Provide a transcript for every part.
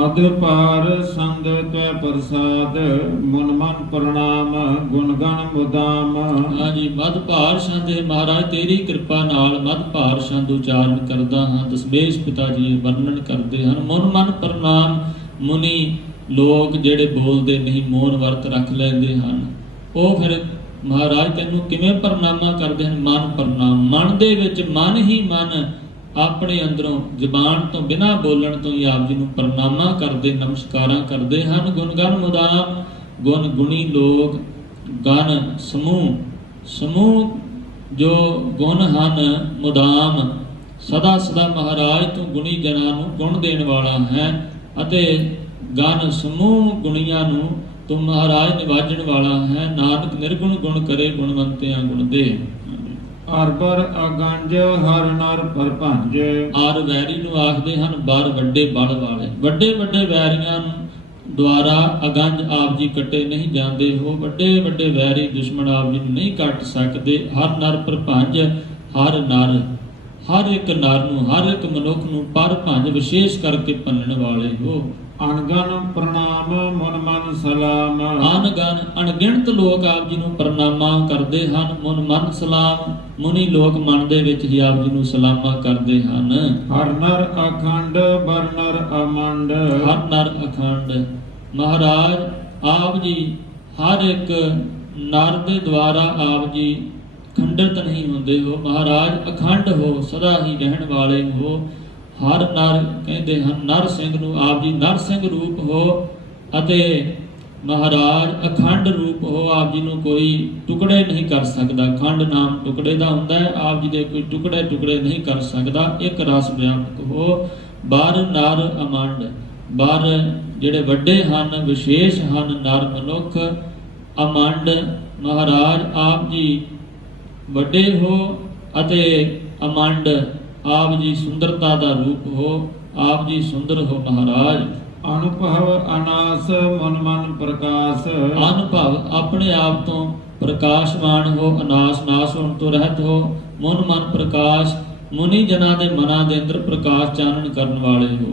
ਅਦ ਪਾਰ ਸੰਦ ਤੈ ਪ੍ਰਸਾਦ ਮਨ ਮਨ ਪ੍ਰਣਾਮ ਗੁਣ ਗਣ ਮੁਦਾਮ। ਹਾਂਜੀ, ਮਦ ਭਾਰ ਸੰਦ ਹੈ ਮਹਾਰਾਜ ਤੇਰੀ ਕਿਰਪਾ ਨਾਲ ਮਦ ਭਾਰ ਸੰਦ ਉਚਾਰਨ ਕਰਦਾ ਹਾਂ। ਦਸਮੇਸ਼ ਪਿਤਾ ਜੀ ਵਰਣਨ ਕਰਦੇ ਹਨ। ਮਨ ਮਨ ਪ੍ਰਣਾਮ, ਮੁਨੀ ਲੋਕ ਜਿਹੜੇ ਬੋਲਦੇ ਨਹੀਂ ਮੌਨ ਵਰਤ ਰੱਖ ਲੈਂਦੇ ਹਨ, ਉਹ ਫਿਰ ਮਹਾਰਾਜ ਤੈਨੂੰ ਕਿਵੇਂ ਪ੍ਰਣਾਮਾ ਕਰਦੇ ਹਨ? ਮਨ ਪ੍ਰਣਾਮ, ਮਨ ਦੇ ਵਿੱਚ ਮਨ ਹੀ ਮਨ ਆਪਣੇ ਅੰਦਰੋਂ ਜ਼ਬਾਨ ਤੋਂ ਬਿਨਾਂ ਬੋਲਣ ਤੋਂ ਹੀ ਆਪ ਜੀ ਨੂੰ ਪ੍ਰਣਾਮਾ ਕਰਦੇ, ਨਮਸਕਾਰਾਂ ਕਰਦੇ ਹਨ। ਗੁਣ ਗਣ ਮੁਦਾਮ, ਗੁਣ ਗੁਣੀ ਲੋਕ, ਗਣ ਸਮੂਹ, ਸਮੂਹ ਜੋ ਗੁਣ ਹਨ ਮੁਦਾਮ, ਸਦਾ ਸਦਾ ਮਹਾਰਾਜ ਤੂੰ ਗੁਣੀ ਜਨਾਂ ਨੂੰ ਗੁਣ ਦੇਣ ਵਾਲਾ ਹੈ ਅਤੇ ਗਣ ਸਮੂਹ ਗੁਣੀਆਂ ਨੂੰ ਤੂੰ ਮਹਾਰਾਜ ਨਿਵਾਜਣ ਵਾਲਾ ਹੈ। ਨਾਨਕ ਨਿਰਗੁਣ ਗੁਣ ਕਰੇ ਗੁਣਵੰਤਿਆਂ ਗੁਣ ਦੇ। ਅਰਬਰ ਅਗੰਜ ਹਰ ਨਰ ਪਰਪੰਜ। ਆਰ ਵੈਰੀ ਨੂੰ ਆਖਦੇ ਹਨ ਬਰ ਵੱਡੇ ਬਲ ਵਾਲੇ। ਵੱਡੇ ਵੱਡੇ ਵੈਰੀਆਂ ਦੁਆਰਾ ਅਗੰਜ ਆਪ ਜੀ ਕੱਟੇ ਨਹੀਂ ਜਾਂਦੇ ਹੋ। ਵੱਡੇ ਵੱਡੇ ਵੈਰੀ ਦੁਸ਼ਮਣ ਆਪ ਜੀ ਨੂੰ ਨਹੀਂ ਕੱਟ ਸਕਦੇ। ਹਰ ਨਰ ਪਰਪੰਜ, ਹਰ ਨਰ, ਹਰ ਇੱਕ ਨਰ ਨੂੰ, ਹਰ ਇੱਕ ਮਨੁੱਖ ਨੂੰ ਪਰ ਭੰਜ ਵਿਸ਼ੇਸ਼ ਕਰਕੇ ਭੰਨਣ ਵਾਲੇ ਹੋ। ਅਣਗਨ ਪ੍ਰਣਾਮ ਮਨ ਮਨ ਸਲਾਮ। ਅਣਗਨ ਅਣਗਿਣਤ ਲੋਕ ਆਪ ਜੀ ਨੂੰ ਪ੍ਰਣਾਮਾ ਕਰਦੇ ਹਨ। ਮਨ ਮਨ ਸਲਾਮ, ਮੁਨੀ ਲੋਕ ਮਨ ਦੇ ਵਿੱਚ ਹੀ ਆਪ ਜੀ ਨੂੰ ਸਲਾਮਾ ਕਰਦੇ ਹਨ। ਹਰ ਨਰ ਅਖੰਡ ਬਰ ਨਰ ਅਮੰਡ। ਹਰ ਨਰ ਅਖੰਡ, ਮਹਾਰਾਜ ਆਪ ਜੀ ਹਰ ਇੱਕ ਨਰ ਦੇ ਦੁਆਰਾ ਆਪ ਜੀ ਖੰਡਿਤ ਨਹੀਂ ਹੁੰਦੇ ਹੋ। ਮਹਾਰਾਜ ਅਖੰਡ ਹੋ, ਸਦਾ ਹੀ ਰਹਿਣ ਵਾਲੇ ਹੋ। ਹਰ ਨਰ ਕਹਿੰਦੇ ਹਨ, ਨਰ ਸਿੰਘ ਨੂੰ ਆਪ ਜੀ ਨਰ ਸਿੰਘ ਰੂਪ ਹੋ ਅਤੇ ਮਹਾਰਾਜ ਅਖੰਡ ਰੂਪ ਹੋ। ਆਪ ਜੀ ਨੂੰ ਕੋਈ ਟੁਕੜੇ ਨਹੀਂ ਕਰ ਸਕਦਾ। ਖੰਡ ਨਾਮ ਟੁਕੜੇ ਦਾ ਹੁੰਦਾ ਹੈ, ਆਪ ਜੀ ਦੇ ਕੋਈ ਟੁਕੜੇ ਟੁਕੜੇ ਨਹੀਂ ਕਰ ਸਕਦਾ। ਇੱਕ ਰਸ ਵਿਆਪਕ ਹੋ। ਬਰ ਨਰ ਅਮੰਡ, ਬਰ ਜਿਹੜੇ ਵੱਡੇ ਹਨ, ਵਿਸ਼ੇਸ਼ ਹਨ, ਨਰ ਮਨੁੱਖ। ਅਮੰਡ, ਮਹਾਰਾਜ ਆਪ ਜੀ ਵੱਡੇ ਹੋ ਅਤੇ ਅਮੰਡ ਆਪ ਜੀ ਸੁੰਦਰਤਾ ਦਾ ਰੂਪ ਹੋ। ਆਪ ਜੀ ਸੁੰਦਰ ਹੋ ਮਹਾਰਾਜ। ਅਨੁਭਵ ਅਨਾਸ ਮਨ ਮਨ ਪ੍ਰਕਾਸ਼। ਅਨੁਭਵ, ਆਪਣੇ ਆਪ ਤੋਂ ਪ੍ਰਕਾਸ਼ਵਾਨ ਹੋ। ਅਨਾਸ, ਨਾਸ ਹੋਣ ਤੋਂ ਰਹਿਤ ਹੋ। ਮਨ ਮਨ ਪ੍ਰਕਾਸ਼, ਮੁਨੀ ਜਨਾਂ ਦੇ ਮਨਾਂ ਦੇ ਅੰਦਰ ਪ੍ਰਕਾਸ਼ ਚਾਨਣ ਕਰਨ ਵਾਲੇ ਹੋ।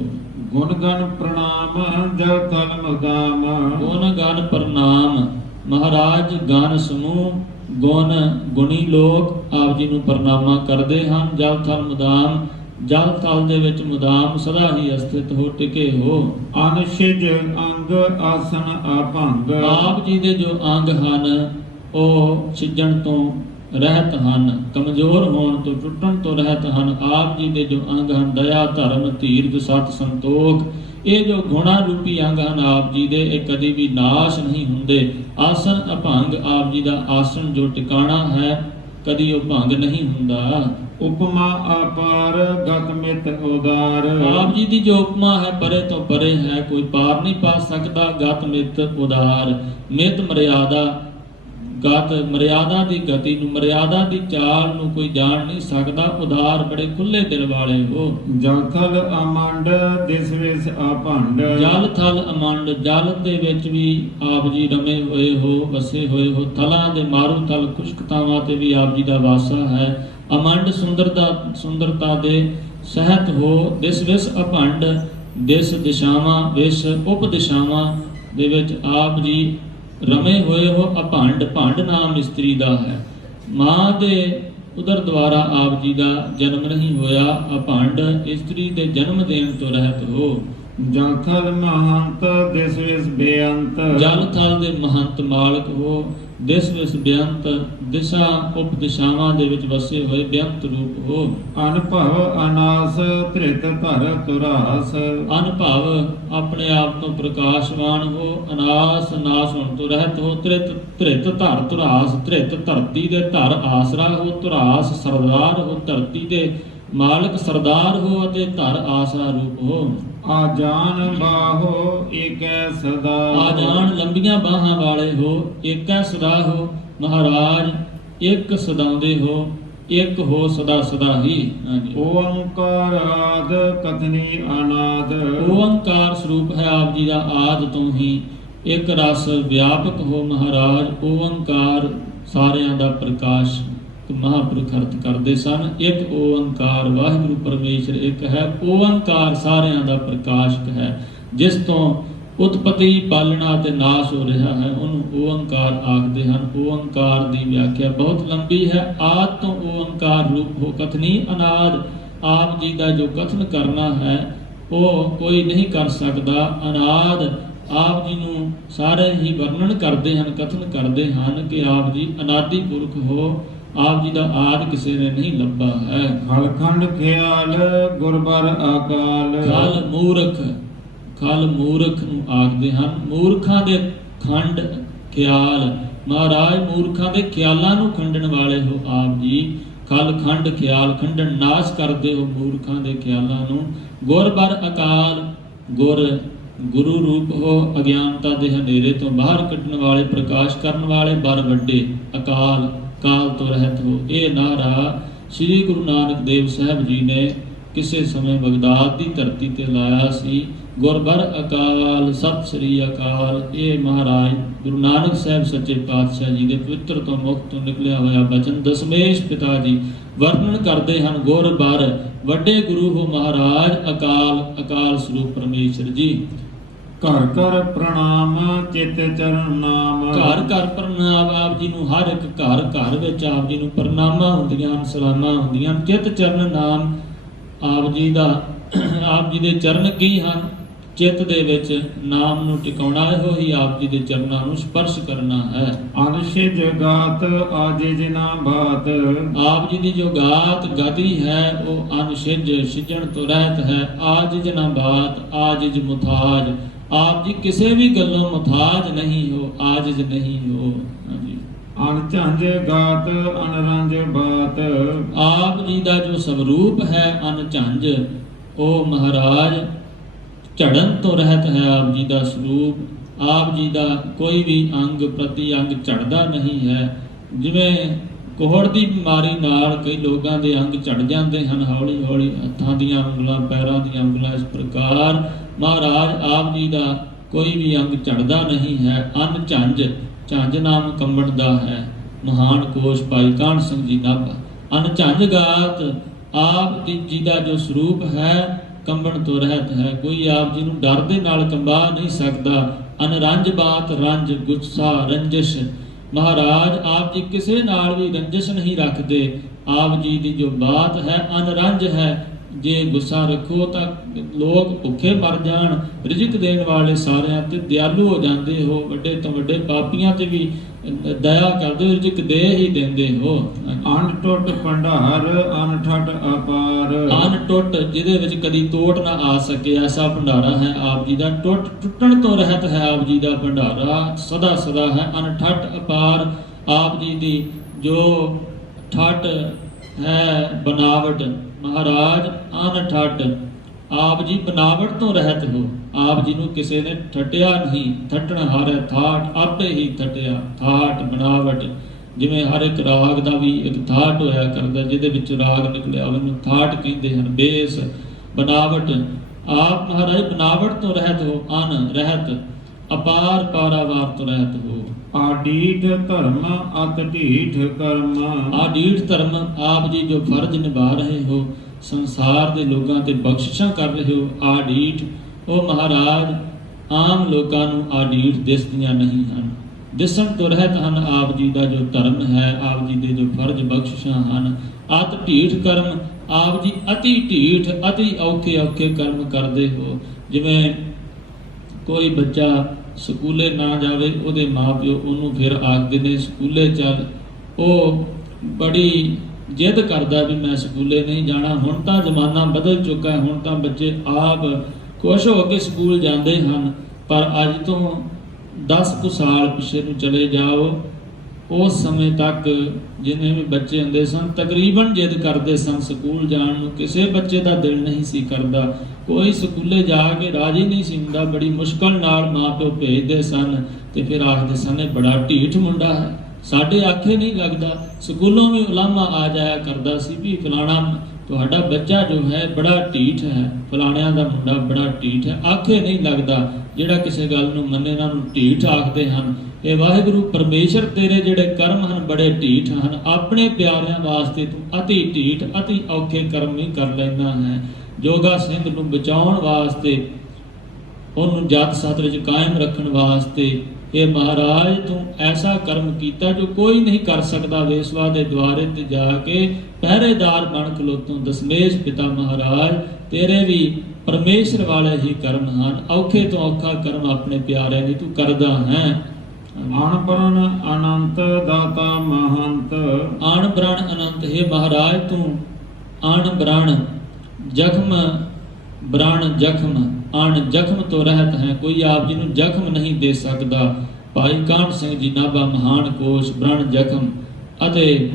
ਗੁਣ ਗਣ ਪ੍ਰਣਾਮ ਜਲ ਥਲ ਮੁਦਾਮ। ਗੁਣ ਗਣ ਪ੍ਰਣਾਮ, ਮਹਾਰਾਜ ਗਣ ਸਮੂਹ, ਗੁਣ ਗੁਣੀ ਲੋਕ ਆਪ ਜੀ ਨੂੰ ਪ੍ਰਣਾਮਾ ਕਰਦੇ ਹਨ। ਜਲ ਥਲ ਮੁਦਾਮ, ਜਲ ਥਲ ਦੇ ਵਿੱਚ ਮੁਦਾਮ ਸਦਾ ਹੀ ਅਸਥਿਤ ਹੋ, ਟਿਕੇ ਹੋ। ਅਨਸ਼ਿਜ ਅੰਗ ਆਸਨ ਆਪੰਗ। ਆਪ ਜੀ ਦੇ ਜੋ ਅੰਗ ਹਨ ਉਹ ਛਿਜਣ ਤੋਂ ਰਹਿਤ ਹਨ, ਕਮਜ਼ੋਰ ਹੋਣ ਤੋਂ, ਟੁੱਟਣ ਤੋਂ ਰਹਿਤ ਹਨ। ਆਪ ਜੀ ਦੇ ਜੋ ਅੰਗ ਹਨ ਦਇਆ, ਧਰਮ, ਧੀਰਜ, ਸਤ, ਸੰਤੋਖ, ਇਹ ਜੋ ਗੁਣਾ ਰੂਪੀ ਅੰਗ ਹਨ ਆਪ ਜੀ ਦੇ, ਇਹ ਕਦੀ ਵੀ ਨਾਸ਼ ਨਹੀਂ ਹੁੰਦੇ। ਆਸਨ ਅਭੰਗ, ਆਪ ਜੀ ਦਾ ਆਸਨ ਜੋ ਟਿਕਾਣਾ ਹੈ ਕਦੀ ਉਹ ਭੰਗ ਨਹੀਂ ਹੁੰਦਾ। ਉਪਮਾ ਅਪਾਰ ਗਤ ਮਿਤ ਉਦਾਰ। ਆਪ ਜੀ ਦੀ ਜੋ ਉਪਮਾ ਹੈ ਪਰੇ ਤੋਂ ਪਰੇ ਹੈ, ਕੋਈ ਪਾਰ ਨਹੀਂ ਪਾ ਸਕਦਾ। ਗਤ ਮਿਤ ਉਦਾਰ, ਮਿਤ ਮਰਿਆਦਾ, ਗਤ ਮਰਿਆਦਾ ਦੀ ਗਤੀ ਨੂੰ, ਮਰਿਆਦਾ ਦੀ ਚਾਲ ਨੂੰ ਕੋਈ ਜਾਣ ਨਹੀਂ ਸਕਦਾ। ਉਦਾਰ, ਬੜੇ ਖੁੱਲੇ ਦਿਲ ਵਾਲੇ ਹੋ। ਜਲ ਥਲ ਅਮੰਡ ਦਿਸ ਵਿਸ ਆਪੰਡ। ਜਲ ਥਲ ਅਮੰਡ, ਜਲ ਦੇ ਵਿੱਚ ਵੀ ਆਪ ਜੀ ਰਮੇ ਹੋਏ ਹੋ, ਵਸੇ ਹੋਏ ਹੋ। ਥਲਾਂ ਦੇ ਮਾਰੂ ਥਲ, ਖੁਸ਼ਕਤਾਵਾਂ ਤੇ ਵੀ ਆਪ ਜੀ ਦਾ ਵਾਸਾ ਹੈ। ਅਮੰਡ, ਸੁੰਦਰਤਾ ਦੇ ਸਹਿਤ ਹੋ। ਦਿਸ ਵਿਸ ਅਭੰਡ, ਦਿਸ ਦਿਸ਼ਾਵਾਂ, ਵਿਸ ਉਪ ਦਿਸ਼ਾਵਾਂ ਦੇ ਵਿੱਚ ਆਪ ਜੀ ਰਮੇ ਹੋਏ ਹੋ। ਅਭੰਡ, ਭੰਡ ਨਾਮ ਇਸਤਰੀ ਦਾ ਹੈ। ਮਾਂ ਦੇ ਉਦਰ ਦੁਆਰਾ ਆਪ ਜੀ ਦਾ ਜਨਮ ਨਹੀਂ ਹੋਇਆ। ਅਭੰਡ, ਇਸਤਰੀ ਦੇ ਜਨਮ ਦੇਣ ਤੋਂ ਰਹਿਤ ਹੋ। ਜਲ ਥਲ ਮਹੰਤ ਦਿਸ ਵਿਸ ਬੇਅੰਤ। ਜਲ ਥਲ ਦੇ ਮਹੰਤ ਮਾਲਕ ਹੋ। ਦਿਸ ਵਿਸ ਬੇਅੰਤ, ਦਿਸ਼ਾ ਉਪ ਦਿਸ਼ਾਵਾਂ ਦੇ ਵਿੱਚ ਵਸੇ ਹੋਏ ਬੇਅੰਤ ਰੂਪ ਹੋ। ਅਨੁਭਵ ਅਨਾਸ ਧ੍ਰਿਤ ਧਰ ਤੁਰਾਸ। ਅਨੁਭਵ, ਆਪਣੇ ਆਪ ਤੋਂ ਪ੍ਰਕਾਸ਼ਵਾਨ ਹੋ। ਅਨਾਸ, ਨਾਸ ਹੋਣ ਤੋਂ ਰਹਿਤ ਹੋ। ਧ੍ਰਿਤ ਧਰ ਤੁਰਾਸ, ਧ੍ਰਿਤ ਧਰਤੀ ਦੇ ਧਰ ਆਸਰਾ ਹੋ। ਤੁਰਾਸ, ਸਰਦਾਰ ਹੋ, ਧਰਤੀ ਦੇ ਮਾਲਕ ਸਰਦਾਰ ਹੋ ਅਤੇ ਧਰ ਆਸਰਾ ਰੂਪ ਹੋ। ਆਜਾਨ ਬਾਹੋ ਏਕੈ ਸਦਾ। ਆਜਾਨ, ਲੰਬੀਆਂ ਬਾਹਾਂ ਵਾਲੇ ਹੋ। ਏਕੈ ਸਦਾ ਹੋ, ਮਹਾਰਾਜ ਇੱਕ ਸਦਾਉਂਦੇ ਹੋ, ਇੱਕ ਹੋ ਸਦਾ ਸਦਾ ਹੀ। ਓੰਕਾਰ ਆਦ ਕਥਨੀ ਅਨਾਦ। ਓੰਕਾਰ ਸਰੂਪ ਹੈ ਆਪ ਜੀ ਦਾ ਆਦ ਤੋਂ ਹੀ। ਇੱਕ ਰਸ ਵਿਆਪਕ ਹੋ ਮਹਾਰਾਜ। ਓੰਕਾਰ ਸਾਰਿਆਂ ਦਾ ਪ੍ਰਕਾਸ਼ ਮਹਾਂਪੁਰਖ ਅਰਥ ਕਰਦੇ ਸਨ। ਇੱਕ ਓੰਕਾਰ, ਵਾਹਿਗੁਰੂ ਪਰਮੇਸ਼ਰ ਇੱਕ ਹੈ। ਓੰਕਾਰ ਸਾਰਿਆਂ ਦਾ ਪ੍ਰਕਾਸ਼ਕ ਹੈ। ਜਿਸ ਤੋਂ ਉਤਪਤੀ, ਪਾਲਣਾ ਅਤੇ ਨਾਸ਼ ਹੋ ਰਿਹਾ ਹੈ, ਉਹਨੂੰ ਓੰਕਾਰ ਆਖਦੇ ਹਨ। ਓੰਕਾਰ ਦੀ ਵਿਆਖਿਆ ਬਹੁਤ ਲੰਬੀ ਹੈ। ਆਦਿ ਤੋਂ ਓੰਕਾਰ ਰੂਪ ਹੋ ਕਥਨੀ ਅਨਾਦਿ। ਆਪ ਜੀ ਦਾ ਜੋ ਕਥਨ ਕਰਨਾ ਹੈ ਉਹ ਕੋਈ ਨਹੀਂ ਕਰ ਸਕਦਾ। ਅਨਾਦਿ ਆਪ ਜੀ ਨੂੰ ਸਾਰੇ ਹੀ ਵਰਣਨ ਕਰਦੇ ਹਨ, ਕਥਨ ਕਰਦੇ ਹਨ ਕਿ ਆਪ ਜੀ ਅਨਾਦਿ ਪੁਰਖ ਹੋ, ਆਪ ਜੀ ਦਾ ਆਦਿ ਕਿਸੇ ਨੇ ਨਹੀਂ ਲੱਭਾ ਹੈ। ਖਲਖੰਡ ਖਿਆਲ ਗੁਰਬਰ ਅਕਾਲ। ਖਲ ਮੂਰਖ ਨੂੰ ਆਖਦੇ ਹਨ। ਮੂਰਖਾਂ ਦੇ ਖੰਡ ਖਿਆਲ, ਮਹਾਰਾਜ ਮੂਰਖਾਂ ਦੇ ਖਿਆਲਾਂ ਨੂੰ ਖੰਡਣ ਵਾਲੇ ਹੋ ਆਪ ਜੀ। ਖਲ ਖੰਡ ਖਿਆਲ ਖੰਡਨ, ਨਾਸ਼ ਕਰਦੇ ਹੋ ਮੂਰਖਾਂ ਦੇ ਖਿਆਲਾਂ ਨੂੰ। ਗੁਰਬਰ ਅਕਾਲ, ਗੁਰੂ ਰੂਪ ਹੋ, ਅਗਿਆਨਤਾ ਦੇ ਹਨੇਰੇ ਤੋਂ ਬਾਹਰ ਕੱਢਣ ਵਾਲੇ, ਪ੍ਰਕਾਸ਼ ਕਰਨ ਵਾਲੇ। ਬਰ ਵੱਡੇ, ਅਕਾਲ ਕਾਲ ਤੋਂ ਰਹਿਤ ਹੋ। ਇਹ ਨਾਰਾ ਸ੍ਰੀ ਗੁਰੂ ਨਾਨਕ ਦੇਵ ਸਾਹਿਬ ਜੀ ਨੇ ਕਿਸੇ ਸਮੇਂ ਬਗਦਾਦ ਦੀ ਧਰਤੀ ਤੇ ਲਾਇਆ ਸੀ। ਗੁਰਬਰ ਅਕਾਲ, ਸਤਿ ਸ੍ਰੀ ਅਕਾਲ। ਇਹ ਮਹਾਰਾਜ ਗੁਰੂ ਨਾਨਕ ਸਾਹਿਬ ਸੱਚੇ ਪਾਤਸ਼ਾਹ ਜੀ ਦੇ ਪਵਿੱਤਰ ਤੋਂ ਮੁਖ ਤੋਂ ਨਿਕਲਿਆ ਹੋਇਆ ਬਚਨ ਦਸਮੇਸ਼ ਪਿਤਾ ਜੀ ਵਰਣਨ ਕਰਦੇ ਹਨ। ਗੁਰਬਰ ਵੱਡੇ ਗੁਰੂ ਹੋ ਮਹਾਰਾਜ, ਅਕਾਲ ਅਕਾਲ ਸਰੂਪ ਪਰਮੇਸ਼ਰ ਜੀ। ਘਰ ਘਰ ਪ੍ਰਣਾਮ ਚਿਤ ਚਰਨ ਨਾਮ। ਘਰ ਘਰ ਪ੍ਰਣਾਮ ਆਪ ਜੀ ਨੂੰ, ਹਰ ਇੱਕ ਘਰ ਘਰ ਵਿੱਚ ਆਪ ਜੀ ਨੂੰ ਪ੍ਰਣਾਮਾਂ ਹੁੰਦੀਆਂ, ਸਲਾਮਾਂ ਹੁੰਦੀਆਂ। ਚਿਤ ਚਰਨ ਨਾਮ ਆਪ ਜੀ ਦਾ, ਆਪ ਜੀ ਦੇ ਚਰਨ ਕੀ ਹਨ? ਚਿੱਤ ਦੇ ਵਿੱਚ ਨਾਮ ਨੂੰ ਟਿਕਾਉਣਾ, ਇਹੋ ਹੀ ਆਪ ਜੀ ਦੇ ਚਰਨਾਂ ਨੂੰ ਸਪਰਸ਼ ਕਰਨਾ ਹੈ। ਅਨਸ਼ਿਜ ਗਾਤ ਆਜਿਜ ਨਾ ਬਾਤ। ਆਪ ਜੀ ਦੀ ਜੋ ਗਾਤ ਗਤੀ ਹੈ ਉਹ ਅਨਸ਼ਿਜ, ਸਿਜਣ ਤੋਂ ਰਹਿਤ ਹੈ। ਆਜਿਜ ਨਾ ਬਾਤ, ਆਜਿਜ ਮੁਥਾਜ। ਆਪ ਜੀ ਕਿਸੇ ਵੀ ਗੱਲੋਂ ਮੁਥਾਜ ਨਹੀਂ ਹੋ, ਆਜਿਜ ਨਹੀਂ ਹੋ। ਹਾਂਜੀ। ਅਣਝੰਜ ਗਾਤ ਅਨਰੰਜ ਬਾਤ। ਆਪ ਜੀ ਦਾ ਜੋ ਸਵਰੂਪ ਹੈ ਅਨਝੰਜ, ਉਹ ਮਹਾਰਾਜ ਝੜਨ ਤੋਂ ਰਹਿਤ ਹੈ। ਆਪ ਜੀ ਦਾ ਸਰੂਪ, ਆਪ ਜੀ ਦਾ ਕੋਈ ਵੀ ਅੰਗ ਪ੍ਰਤੀ ਅੰਗ ਝੜਦਾ ਨਹੀਂ ਹੈ। ਜਿਵੇਂ ਕੋਹੜ ਦੀ ਬਿਮਾਰੀ ਨਾਲ ਕਈ ਲੋਕਾਂ ਦੇ ਅੰਗ ਝੜ ਜਾਂਦੇ ਹਨ, ਹੌਲੀ ਹੌਲੀ ਹੱਥਾਂ ਦੀਆਂ ਉਂਗਲਾਂ, ਪੈਰਾਂ ਦੀਆਂ ਉਂਗਲਾਂ, ਇਸ ਪ੍ਰਕਾਰ ਮਹਾਰਾਜ ਆਪ ਜੀ ਦਾ ਕੋਈ ਵੀ ਅੰਗ ਝੜਦਾ ਨਹੀਂ ਹੈ। ਅਨਝੰਜ, ਝੰਜ ਨਾਮ ਕੰਬਣ ਦਾ ਹੈ। ਮਹਾਨ ਕੋਸ਼ ਭਾਈ ਕਾਹਨ ਸਿੰਘ ਜੀ ਨਾਭਾ। ਅਨਝੰਜ ਗਾਤ, ਆਪ ਜੀ ਦਾ ਜੋ ਸਰੂਪ ਹੈ ਕੰਬਣ ਤੋਂ ਰਹਿਤ ਹੈ। ਕੋਈ ਆਪ ਜੀ ਨੂੰ ਡਰ ਦੇ ਨਾਲ ਕੰਬਾ ਨਹੀਂ ਸਕਦਾ। ਅਨਰੰਜ ਬਾਤ, ਰੰਜ ਗੁੱਸਾ ਰੰਜਿਸ਼, ਮਹਾਰਾਜ ਆਪ ਜੀ ਕਿਸੇ ਨਾਲ ਵੀ ਰੰਜਿਸ਼ ਨਹੀਂ ਰੱਖਦੇ। ਆਪ ਜੀ ਦੀ ਜੋ ਬਾਤ ਹੈ ਅਨਰੰਜ ਹੈ। ਜੇ ਗੁੱਸਾ ਰੱਖੋ ਤਾਂ ਲੋਕ ਭੁੱਖੇ ਮਰ ਜਾਣ। ਰਿਜ਼ਕ ਦੇਣ ਵਾਲੇ ਸਾਰਿਆਂ ਤੇ ਦਿਆਲੂ ਹੋ ਜਾਂਦੇ ਹੋ। ਵੱਡੇ ਤੋਂ ਵੱਡੇ ਪਾਪੀਆਂ ਤੇ ਵੀ ਦਇਆ ਕਰਦੇ ਹੋ, ਰਿਜ਼ਕ ਦੇ ਹੀ ਦਿੰਦੇ ਹੋ। ਅਨ ਟੁੱਟ ਭੰਡਾਰ ਅਨਠਟ ਅਪਾਰ। ਅਨ ਟੁੱਟ, ਜਿਹਦੇ ਵਿੱਚ ਕਦੀ ਤੋੜ ਨਾ ਆ ਸਕੇ, ਐਸਾ ਭੰਡਾਰਾ ਹੈ ਆਪ ਜੀ ਦਾ। ਟੁੱਟਣ ਤੋਂ ਰਹਿਤ ਹੈ ਆਪ ਜੀ ਦਾ ਭੰਡਾਰਾ, ਸਦਾ ਸਦਾ ਹੈ। ਅਨਠਟ ਅਪਾਰ, ਆਪ ਜੀ ਦੀ ਜੋ ਠੱਟ ਹੈ ਬਨਾਵਟ, ਮਹਾਰਾਜ ਅਨਠਟ, ਆਪ ਜੀ ਬਨਾਵਟ ਤੋਂ ਰਹਿਤ ਹੋ। ਆਪ ਜੀ ਨੂੰ ਕਿਸੇ ਨੇ ਠੱਟਿਆ ਨਹੀਂ। ਠੱਟਣ ਹਾਰੇ ਠਾਟ, ਆਪੇ ਹੀ ਠੱਟਿਆ। ਠਾਟ ਬਨਾਵਟ, ਜਿਵੇਂ ਹਰ ਇੱਕ ਰਾਗ ਦਾ ਵੀ ਇੱਕ ਠਾਟ ਹੋਇਆ ਕਰਦਾ, ਜਿਹਦੇ ਵਿੱਚ ਰਾਗ ਨਿਕਲਿਆ ਉਹਨੂੰ ਠਾਟ ਕਹਿੰਦੇ ਹਨ। ਬੇਸ, ਬਨਾਵਟ, ਆਪ ਮਹਾਰਾਜ ਬਨਾਵਟ ਤੋਂ ਰਹਿਤ ਹੋ। ਅਨ ਰਹਿਤ, ਅਪਾਰ ਪਾਰਾਵਾਰ ਤੋਂ ਰਹਿਤ ਹੋ। ਆਡੀਠ ਧਰਮ ਅਤ ਢੀਠ ਕਰਮ। ਆਡੀਠ ਧਰਮ, ਆਪ ਜੀ ਜੋ ਫਰਜ਼ ਨਿਭਾ ਰਹੇ ਹੋ, ਸੰਸਾਰ ਦੇ ਲੋਕਾਂ ਤੇ ਬਖਸ਼ਿਸ਼ਾਂ ਕਰ ਰਹੇ ਹੋ। ਆਡੀਠ, ਉਹ ਮਹਾਰਾਜ ਆਮ ਲੋਕਾਂ ਨੂੰ ਆਡੀਠ ਦਿਸਦੀਆਂ ਨਹੀਂ ਹਨ, ਦਿਸਣ ਤੋਂ ਰਹਿਤ ਹਨ। ਆਪ ਜੀ ਦਾ ਜੋ ਧਰਮ ਹੈ, ਆਪ ਜੀ ਦੇ ਜੋ ਫਰਜ਼ ਬਖਸ਼ਿਸ਼ਾਂ ਹਨ। ਅਤ ਢੀਠ ਕਰਮ, ਆਪ ਜੀ ਅਤੀ ਢੀਠ, ਅਤੀ ਔਖੇ ਔਖੇ ਕਰਮ ਕਰਦੇ ਹੋ। ਜਿਵੇਂ ਕੋਈ ਬੱਚਾ ਸਕੂਲੇ ਨਾ ਜਾਵੇ, ਉਹਦੇ ਮਾਪਿਓ ਉਹਨੂੰ ਫਿਰ ਆਖਦੇ ਨੇ ਸਕੂਲੇ ਚੱਲ। ਉਹ ਬੜੀ ਜਿੱਦ ਕਰਦਾ ਵੀ ਮੈਂ ਸਕੂਲੇ ਨਹੀਂ ਜਾਣਾ। ਹੁਣ ਤਾਂ ਜ਼ਮਾਨਾ ਬਦਲ ਚੁੱਕਾ ਹੈ, ਹੁਣ ਤਾਂ ਬੱਚੇ ਆਪ ਖੁਸ਼ ਹੋ ਕੇ ਸਕੂਲ ਜਾਂਦੇ ਹਨ। ਪਰ ਅੱਜ ਤੋਂ 10 ਕੁ ਸਾਲ ਪਿੱਛੇ ਨੂੰ ਚਲੇ ਜਾਓ, ਉਸ ਸਮੇਂ ਤੱਕ ਜਿੰਨੇ ਵੀ ਬੱਚੇ ਹੁੰਦੇ ਸਨ ਤਕਰੀਬਨ ਜਿੱਦ ਕਰਦੇ ਸਨ ਸਕੂਲ ਜਾਣ ਨੂੰ। ਕਿਸੇ ਬੱਚੇ ਦਾ ਦਿਲ ਨਹੀਂ ਸੀ ਕਰਦਾ, ਕੋਈ ਸਕੂਲੇ ਜਾ ਕੇ ਰਾਜੀ ਨਹੀਂ ਸੀ ਹੁੰਦਾ। ਬੜੀ ਮੁਸ਼ਕਲ ਨਾਲ ਮਾਂ ਪਿਓ ਭੇਜਦੇ ਸਨ ਤੇ ਫਿਰ ਆਖਦੇ ਸਨ ਇਹ ਬੜਾ ਢੀਠ ਮੁੰਡਾ ਹੈ, ਸਾਡੇ ਆਖੇ ਨਹੀਂ ਲੱਗਦਾ। ਸਕੂਲੋਂ ਵੀ ਉਲਾਮਾ ਆ ਜਾਇਆ ਕਰਦਾ ਸੀ ਵੀ ਫਲਾਣਾ ਤੁਹਾਡਾ ਬੱਚਾ ਜੋ ਹੈ ਬੜਾ ਢੀਠ ਹੈ, ਫਲਾਣਿਆਂ ਦਾ ਮੁੰਡਾ ਬੜਾ ਢੀਠ ਹੈ, ਆਖੇ ਨਹੀਂ ਲੱਗਦਾ। ਜਿਹੜਾ ਕਿਸੇ ਗੱਲ ਨੂੰ ਮੰਨੇ ਇਹਨਾਂ ਨੂੰ ਢੀਠ ਆਖਦੇ ਹਨ। ਇਹ ਵਾਹਿਗੁਰੂ ਪਰਮੇਸ਼ਰ ਤੇਰੇ ਜਿਹੜੇ ਕਰਮ ਹਨ ਬੜੇ ਢੀਠ ਹਨ। ਆਪਣੇ ਪਿਆਰਿਆਂ ਵਾਸਤੇ ਤੂੰ ਅਤੀ ਢੀਠ, ਅਤੀ ਔਖੇ ਕਰਮ ਹੀ ਕਰ ਲੈਂਦਾ ਹੈ। ਜੋਗਾ ਸਿੰਘ ਨੂੰ ਬਚਾਉਣ ਵਾਸਤੇ ਉਹਨੂੰ ਜਾਤ ਸਤ ਵਿੱਚ ਕਾਇਮ ਰੱਖਣ ਵਾਸਤੇ ਇਹ ਮਹਾਰਾਜ ਤੂੰ ਐਸਾ ਕਰਮ ਕੀਤਾ ਜੋ ਕੋਈ ਨਹੀਂ ਕਰ ਸਕਦਾ। ਵੇਸਵਾ ਦੇ ਦੁਆਰੇ ਤੇ ਜਾ ਕੇ ਪਹਿਰੇਦਾਰ ਬਣ ਖਲੋਤੋਂ ਦਸਮੇਸ਼ ਪਿਤਾ ਮਹਾਰਾਜ ਤੇਰੇ ਵੀ ਪਰਮੇਸ਼ਰ ਵਾਲੇ ਹੀ ਕਰਮ ਹਨ। ਔਖੇ ਤੋਂ ਔਖਾ ਕਰਮ ਆਪਣੇ ਪਿਆਰੇ ਲਈ ਤੂੰ ਕਰਦਾ ਹੈ। ਅਣਬਰਨ ਅਨੰਤ ਦਾਤਾ ਮਹੰਤ। ਆਣ ਬ੍ਰਣ ਅਨੰਤ ਹੈ ਮਹਾਰਾਜ ਤੂੰ ਆਣ ਬ੍ਰਣ ਜ਼ਖਮ ਬ੍ਰਣ ਜ਼ਖਮ ਆਣ ਜ਼ਖਮ ਤੋਂ ਰਹਿਤ ਹੈ। ਕੋਈ ਆਪ ਜੀ ਨੂੰ ਜ਼ਖਮ ਨਹੀਂ ਦੇ ਸਕਦਾ। ਭਾਈ ਕਾਹਨ ਸਿੰਘ ਜੀ ਨਾਭਾ ਮਹਾਨ ਕੋਸ਼ ਬ੍ਰਣ ਜ਼ਖਮ ਅਤੇ